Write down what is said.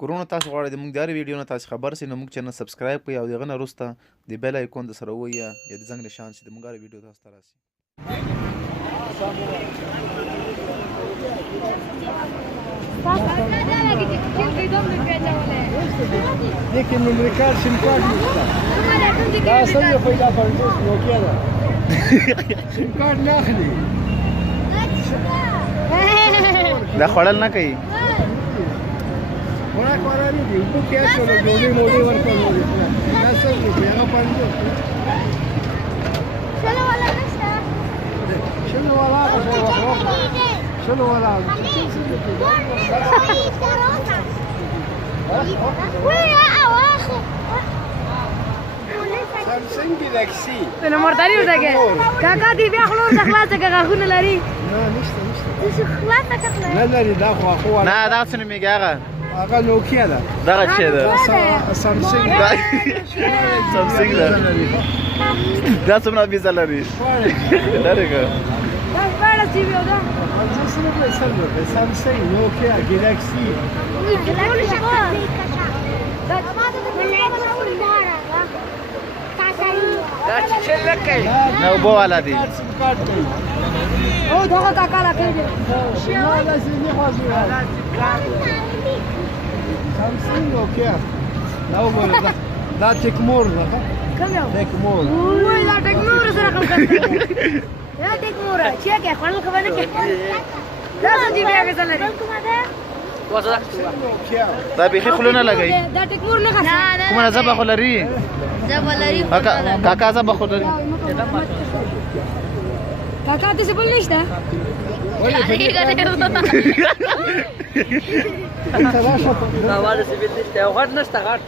کورونه تاسو غواړئ د موږ د هر ویډیو نه تاسو خبر سئ نو موږ چینل سبسکرایب کړئ او د هغه نه وروسته د بیل آیکون د سره ووهئ یا د زنګ نشان چې د موږ هر ویډیو تاسو ته راسي لیکن امریکا سیم کارت نشته دا څنګه پیدا پنځوس نوکیا ده سیم کارت نه اخلي دا خوړل نه کوي خوراک والا نه دي اوبه کې اچوله ډوډۍ موډۍ ورکړل دا څنګه دي هغه پنځوس شنو والا شنو والا سامسنګ ګالاکسي نو مرداري ورته کاکا دی بیا خلور د خلاصه کې غاښونه لري نه نشته چې خلاصه کړل نه لري دا خو نه دا څه نومېږي هغه نوکیا ده دغه شی ده سامسنګ سامسنګ ده دا څومره بیزه لري لري که دا شپاړس جی بي ده سامسنګ نوکیا ګالاکسي نه اوبه والا دي او دغه کاکا راکړي سامسنګ نوکیا دا وګوره دا ټیکمور ده کوم یو ټیکمور وای دا ټیکمور سره کوم کار دا ټیکمور چې کې خپل خبر نه کې دا څه دی بیا کې لري دا بیخي خوله نه لګوي دا ټیکمور نه خاصه کومه زبه خو لري کاکا زبه خو لري کاکا دې څه بول نشته تلاشه دا واده سیبل نشته او غټ نشته غټ